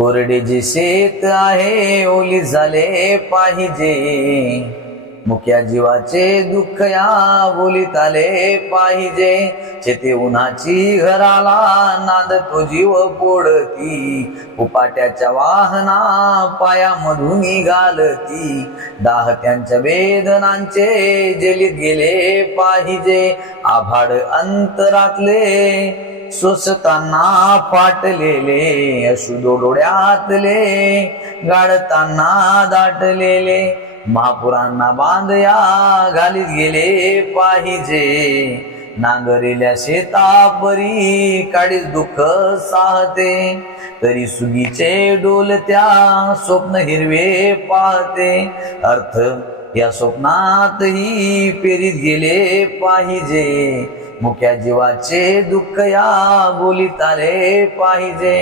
कोरडे जे शेत आहे ओली झाले पाहिजे, मुक्या जीवाचे दुःख या बोलीत आले पाहिजे। शेते उन्हाची घराला नांद तो जीव पोडती, उपाट्याच्या वाहना पायामधून घालती। दाहत्यांच्या वेदनांचे जेलीत गेले पाहिजे, आभाड अंतरातले सोसताना फाटलेले, अश्रू डोळ्यातले गाळताना दाटलेले। महापुरांना बांधया घालीत गेले पाहिजे, नांगरेल्या शेतापरी काडीच दुःख साहते। तरी सुगीचे डोलत्या स्वप्न हिरवे पाहते, अर्थ या स्वप्नातही पेरीत गेले पाहिजे। मुक्या जीवाचे दुःख या बोलीत आले पाहिजे।